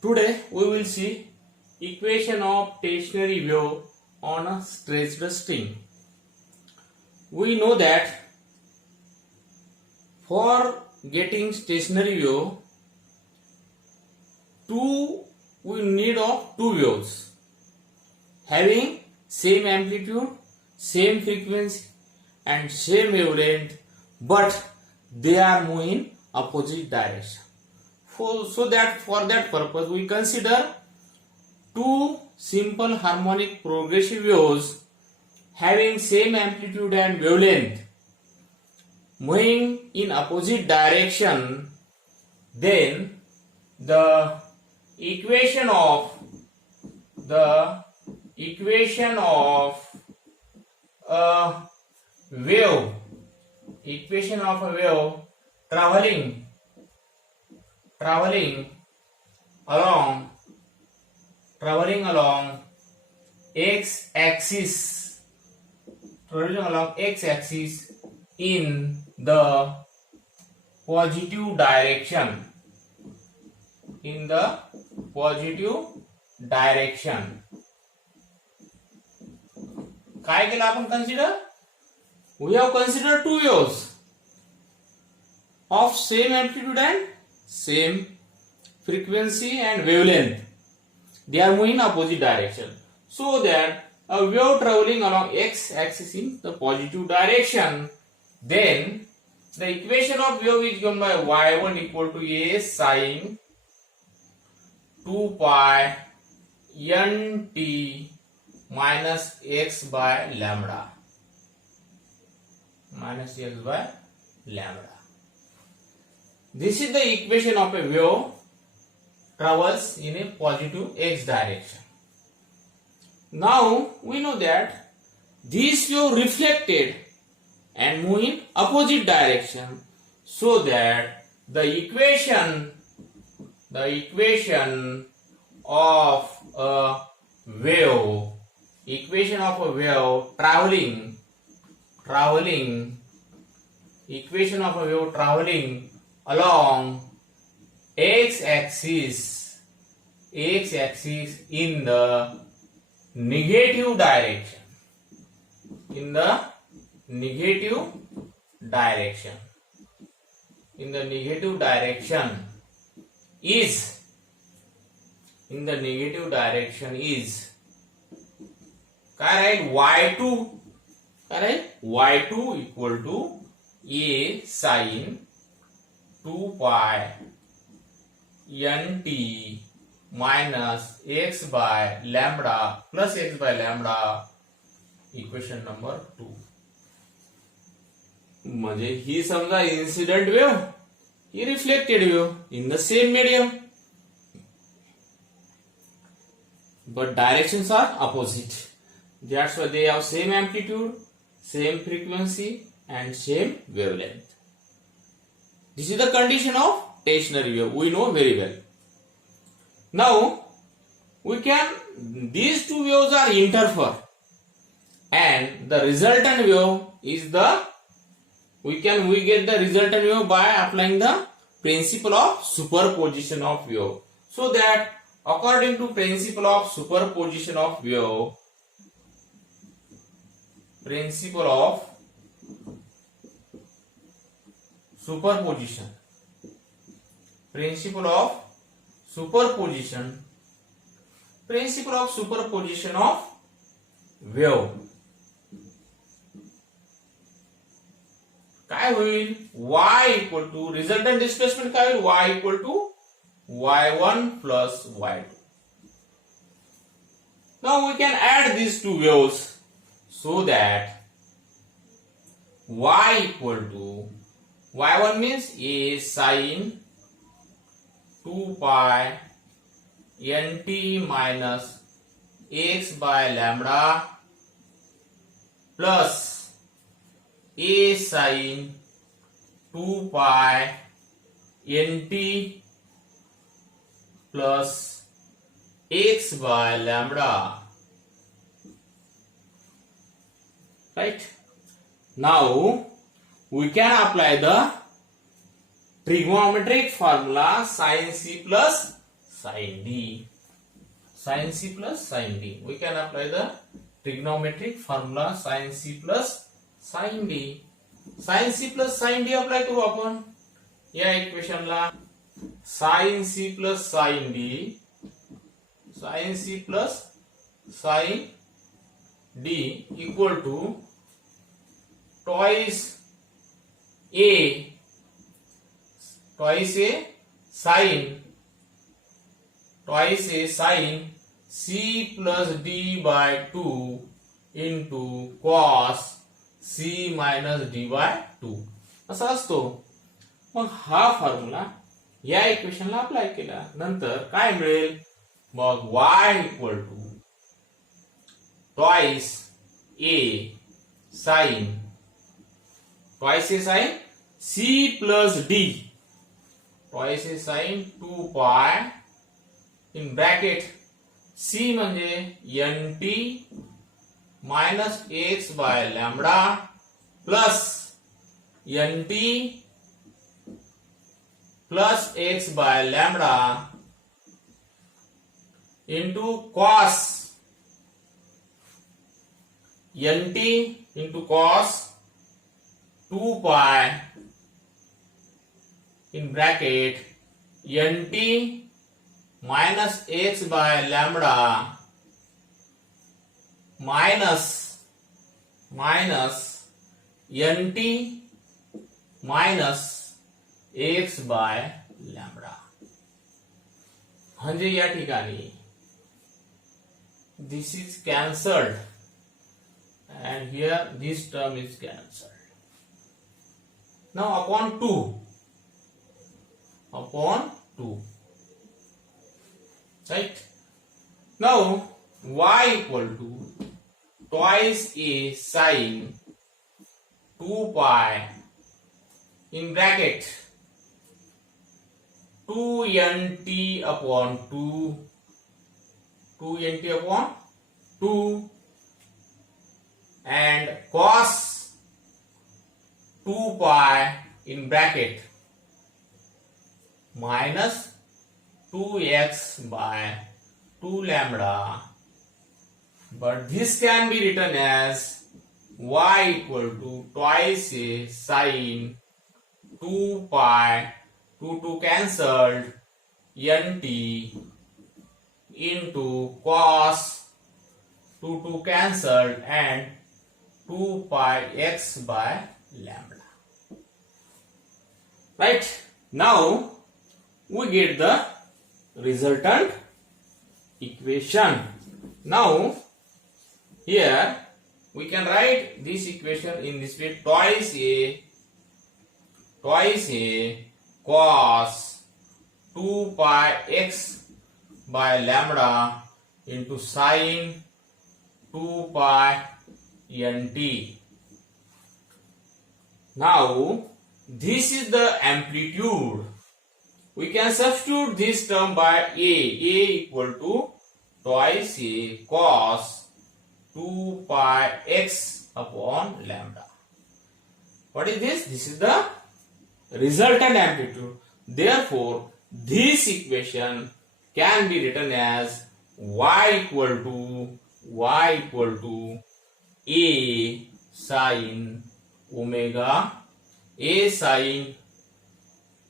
Today we will see equation of stationary wave on a stretched string. We know that for getting stationary wave, we need of two waves having same amplitude, same frequency and same wavelength, but they are moving in opposite direction. For that purpose we consider two simple harmonic progressive waves having same amplitude and wavelength moving in opposite direction. Then the equation of a wave traveling along x axis in the positive direction काय केलं आपण consider? We have considered two waves of same amplitude and same frequency and wavelength. They are moving in opposite direction. So that a wave traveling along x axis in the positive direction, then the equation of wave is given by y1 equal to a sin 2 pi nt minus x by lambda. This is the equation of a wave travels in a positive x direction. Now we know that this wave reflected and move in opposite direction, so that the equation of a wave traveling along x axis in the negative direction is काय राहील y2 equal to a sin 2 pi nt minus x by lambda plus x by lambda. Equation number 2. म्हणजे ही समजा incident wave, he reflected wave in the same medium, but directions are opposite. That's why they have same amplitude, same frequency and same wavelength. This is the condition of stationary wave. We know very well. Now these two waves are interfer, and the resultant wave is we get the resultant wave by applying the principle of superposition of wave. So that according to principle of superposition of wave, principle of superposition of wave, काय होईल? y equal to resultant displacement काय होईल? y equal to y1 plus y2. Now we can add these two waves so that y equal to y1 means a sin 2 pi nt minus x by lambda plus a sin 2 pi nt plus x by lambda. Right? Now we can apply the trigonometric formula sin c plus sin D. Sin C plus sin D. We can apply the trigonometric formula sin C plus sin D. Sin C plus sin D apply करू आपण या इक्वेशनला. sin C plus sin D, sin C plus sin D equal to twice A sin C plus D by 2 into cos C minus D by 2 असा असतो. मग हा formula या इक्वेशनला apply केला नंतर काय मिळेल, मग y equal to twice A sin C plus D, twice A sin 2 pi in bracket C म्हणजे nt minus x by lambda plus nt plus x by lambda into cos nt into cos 2 pi in bracket nt minus x by lambda minus nt minus x by lambda. म्हणजे या ठिकाणी this is cancelled and here this term is cancelled. Now upon 2 right. Now y equal to twice A sin 2 pi in bracket 2nt upon 2 and cos 2 pi in bracket minus 2x by 2 lambda, but this can be written as y equal to twice A sin 2 pi 2 cancelled nt into cos 2 cancelled and 2 pi x by lambda. Right, now we get the resultant equation. Now here we can write this equation in this way: twice A cos 2 pi x by lambda into sin 2 pi nt. Now this is the amplitude. We can substitute this term by A equal to twice A cos 2 pi x upon lambda. What is this? This is the resultant amplitude. Therefore, this equation can be written as y equal to A sin omega A sin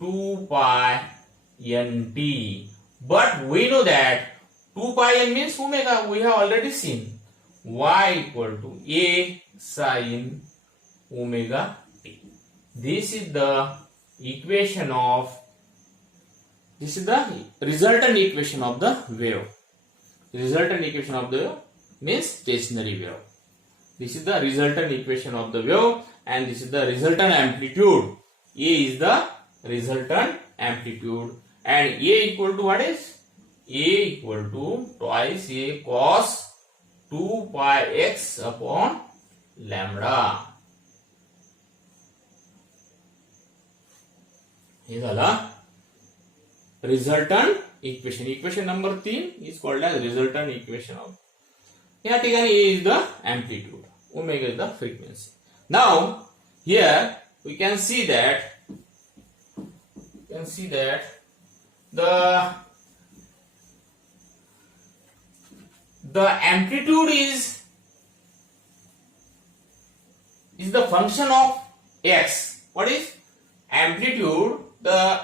2 pi nt. But we know that 2 pi n means omega. We have already seen. Y equal to A sin omega t. This is the equation of, this is the resultant equation of the wave. Resultant equation of the wave means stationary wave. This is the resultant equation of the wave and this is the resultant amplitude. A is the resultant amplitude and A equal to what is? A equal to twice A cos 2 pi x upon lambda. हे झाला resultant equation. Equation number 3 is called as resultant equation of. या ठिकाणी A is the amplitude, omega is the frequency. Now here we can see that the the amplitude is the function of x. What is amplitude? The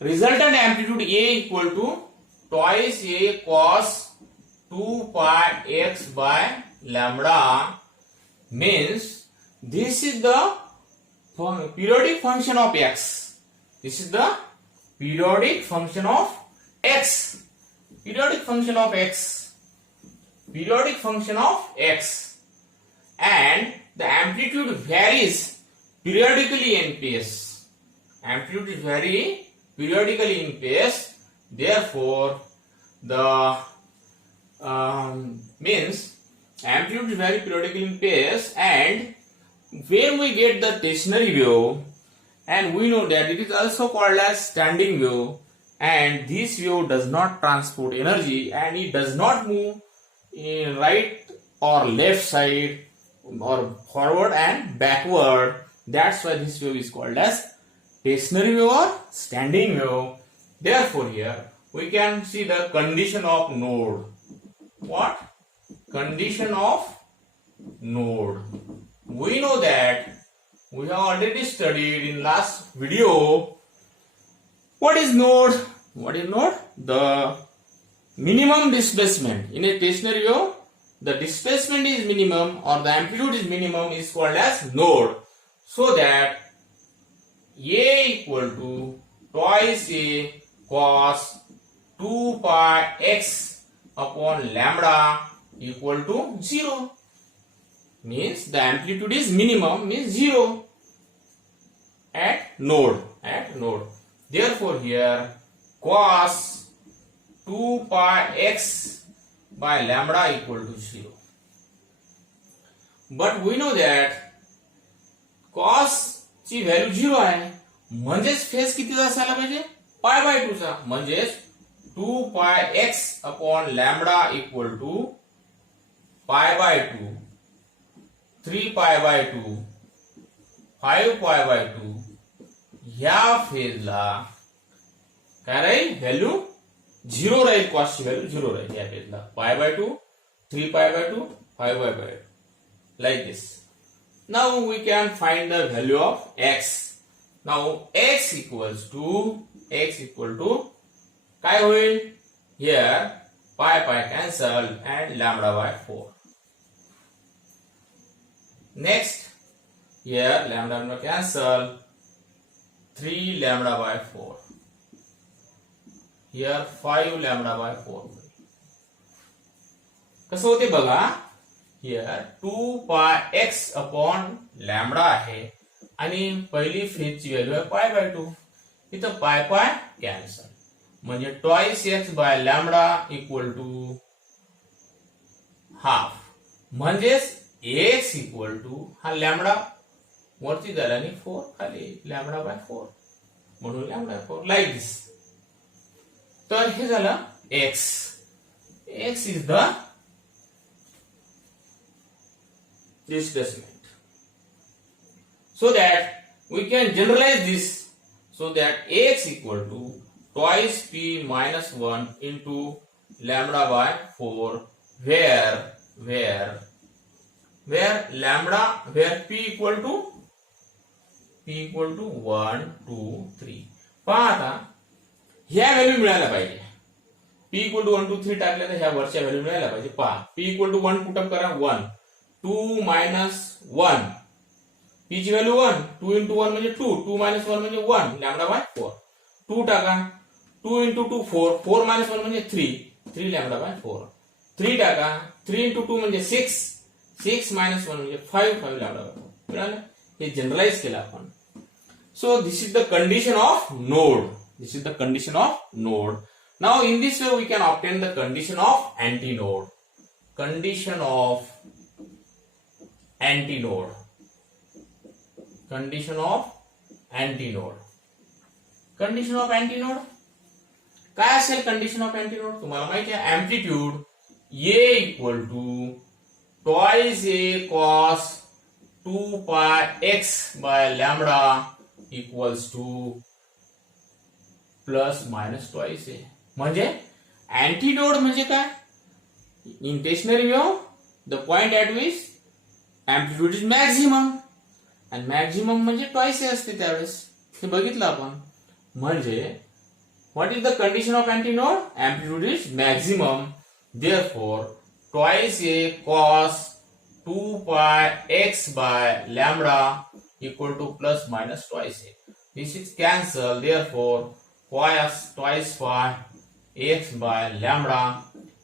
resultant amplitude A equal to twice A cos 2 pi x by lambda, means this is the periodic function of x. This is the periodic function of x. Periodic function of x. Periodic function of x. And the amplitude varies periodically in pace. Amplitude vary periodically in pace. Therefore, the means amplitude vary periodically in pace, and when we get the stationary wave, and we know that it is also called as standing wave, and this wave does not transport energy and it does not move in right or left side or forward and backward. That's why this wave is called as stationary wave or standing wave. Therefore, here we can see the condition of node. What? Condition of node. We know that we have already studied in last video. What is node? What is node? The minimum displacement. In a stationary wave, the displacement is minimum or the amplitude is minimum is called as node. So that A equal to twice A cos 2 pi x upon lambda equal to 0. Means the amplitude is minimum, means 0 at node. Therefore, here cos 2 pi x by lambda equal to 0. But we know that cos ची value 0 आहे, म्हणजेच phase कितीचा असायला पाहिजे? पाय by 2 चा. म्हणजेच 2 pi x upon lambda equal to pi by 2, 3 pi by 2, 5 pi by 2. ह्या फेजला काय राहील? व्हॅल्यू 0 राहील. कॉस्ट ची व्हॅल्यू 0 राहील या फेजला. Pi by 2, 3 pi by 2, 5 pi by 2, like this. Now we can find the value of x. Now x equal to काय होईल? Here pi cancel and lambda by 4. Next, here lambda cancel, 3 lambda by 4. Here 5 lambda by 4. कसं होते बघा. Here 2 pi x upon lambda आहे आणि पहिली फेजची value आहे पाय by 2. इथं पाय कॅन्सल, म्हणजे twice x by lambda equal to half. म्हणजेच x इक्वल टू हा लॅम्बडा वरती झाला आणि 4 खाली, लॅम्बडा बाय 4 म्हणून लॅम्बडा 4 लाईक दिस. तर हे झालं x. x is the displacement. So that we can generalize this, so that x equal to twice p minus 1 into lambda by 4, where lambda, where p equal to 1, 2, 3. पहा आता ह्या value मिळायला पाहिजे. p equal to 1, 2, 3 टाकले तर ह्या वरच्या value मिळायला पाहिजे. पहा p equal to 1 पुटअप करा, 1, 2 minus 1, p ची व्हॅल्यू 1, 2 into 1 म्हणजे 2, 2 minus 1 म्हणजे 1, लॅम्बडा बाय 4. 2 टाका, 2 into 2 4, 4 minus 1 म्हणजे 3, 3 लॅम्बडा बाय 4. 3 टाका, 3 into 2 म्हणजे 6, 6 minus 1 म्हणजे 5, 5 लॅम्बडा बाय 4. मिळालं? हे जनरलाइज केलं आपण. So this is the condition of node. This is the condition of node. Now in this way we can obtain the condition of antinode. Condition of antinode. Condition of antinode. Condition of antinode काय असेल? Condition of antinode तुम्हाला माहिती आहे, amplitude A equal to twice A cos 2 pi x by lambda equals to plus minus twice A. म्हणजे antinode म्हणजे काय? In stationary wave the point at which amplitude is maximum, आणि maximum म्हणजे twice असते त्यावेळेस, हे बघितलं आपण. म्हणजे what is the condition of antinode? Amplitude is maximum, therefore twice a cos 2 pi x by lambda equal to plus minus twice a. This is cancelled, therefore twice pi x by lambda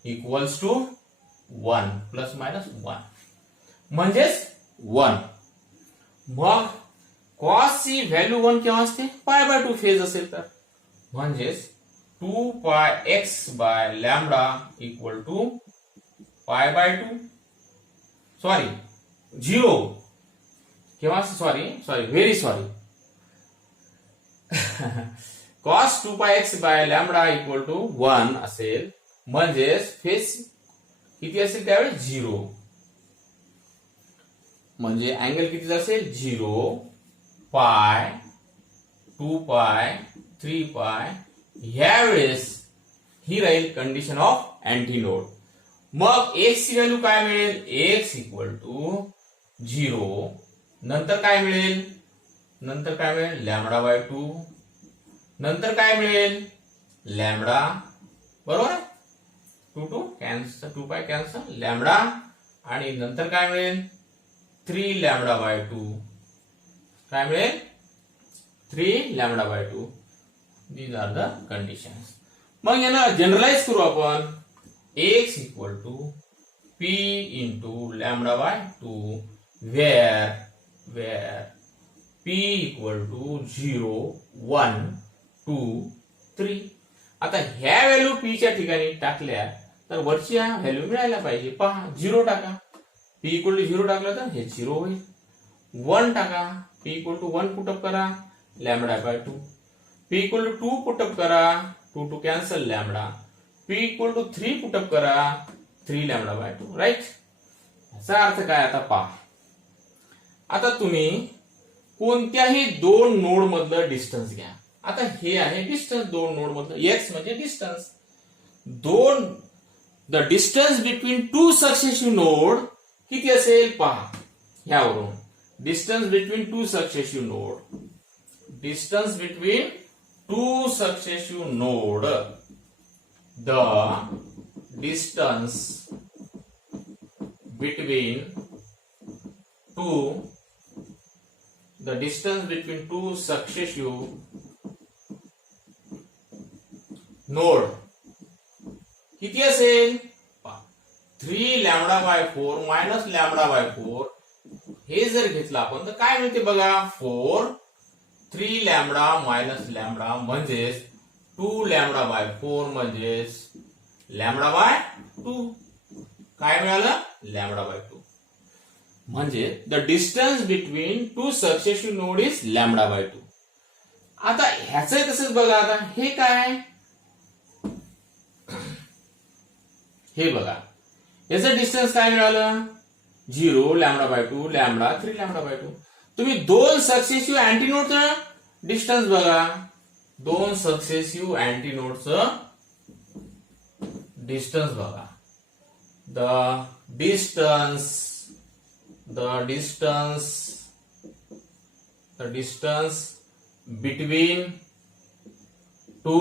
equals to 1 plus minus 1 म्हणजेच 1. मग cos ची value 1 केव्हा असते? पाय by 2 phase असेल तर, म्हणजेच 2 pi x by lambda equal to pi by 2, sorry 0 केव्हा, sorry very sorry cos 2 pi x by lambda equal to 1 असेल, म्हणजेच फेज किती असेल त्यावेळेस 0, म्हणजे अँगल किती असेल 0 पाय 2 पाय 3 पाय, ह्या वेळेस ही राहील कंडिशन ऑफ अँटीनोड. मग x ची व्हॅल्यू काय मिळेल? x इक्वल टू 0, नंतर काय मिळेल? लॅम्बडा बाय 2, नंतर काय मिळेल? लॅम्बडा, बरोबर आहे, 2 कॅन्सल, 2 पाय कॅन्सल, लॅम्बडा, आणि नंतर काय मिळेल? 3 लॅम्बडा बाय 2, काय मिळेल? 3 lambda by 2. These are the conditions. मग यांना जनरलाइज करू आपण. x equal to p into lambda by 2 where p equal to 0 1 2 3. आता ह्या व्हॅल्यू p च्या ठिकाणी टाकल्या तर वरची व्हॅल्यू मिळायला पाहिजे. पहा 0 टाका, p इक्वल टू 0 टाकलं तर हे 0 होईल. 1 टाका, p इक्वल टू 1 पुटअप करा, lambda by 2. p equal to 2 put up करा, 2 cancel, lambda. p equal to 3 put up करा, 3 लॅम्बडा बाय 2, राईट. याचा अर्थ काय? आता पहा, आता तुम्ही कोणत्याही दोन नोड मधलं डिस्टन्स घ्या. आता हे आहे डिस्टन्स दोन नोड मधलं, x म्हणजे distance. The distance between two successive node किती असेल पहा ह्यावरून. Distance between two successive node, distance between two successive node, the distance between two successive node किती असेल? 3 lambda by 4 minus lambda by 4, हे जर घेतलं आपण तर काय मिळते बघा? 4 3 लॅम्बडा मायनस लॅम्बडा म्हणजेच 2 लॅम्बडा बाय 4 म्हणजेच लॅम्बडा बाय 2. काय मिळालं? Lambda by 2. म्हणजे the distance between two successive node is lambda by 2. आता ह्याचंही तसंच बघा. आता हे काय? हे बघा, याचं डिस्टन्स काय मिळालं? 0 lambda by 2 lambda 3 lambda by 2. तुम्ही दोन सक्सेसिव्ह अँटीनोडचं डिस्टन्स बघा. दोन सक्सेसिव्ह अँटीनोडचं डिस्टन्स बघा. The distance between two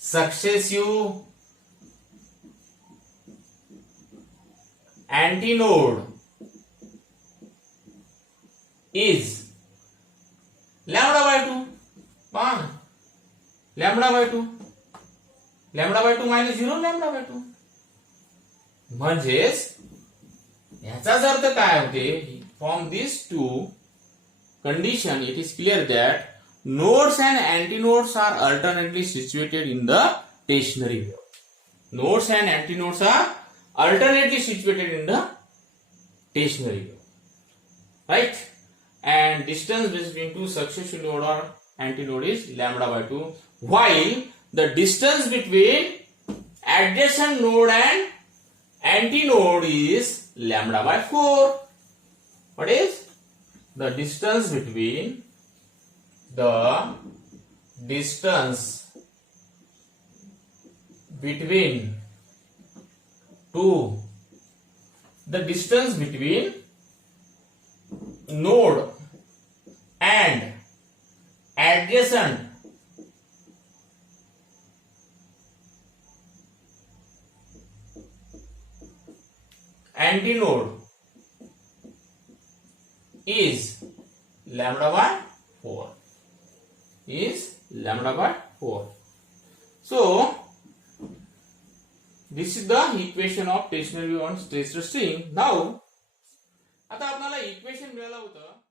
successive antinode is lambda by 2. पहा ना, lambda by 2 minus 0 lambda by 2. म्हणजेच याचाच अर्थ काय होते? From this two condition it is clear that nodes and antinodes are alternately situated in the stationary wave. Nodes and antinodes are alternately situated in the stationary wave, right? And distance between two successive node or antinode is lambda by 2, while the distance between adjacent node and antinode is lambda by 4. What is the distance between between two, the distance between node and adjacent antinode is lambda by 4. Is lambda by 4. So this is the equation of stationary wave on tracer string. Now आता आपल्याला equation मिळालं होतं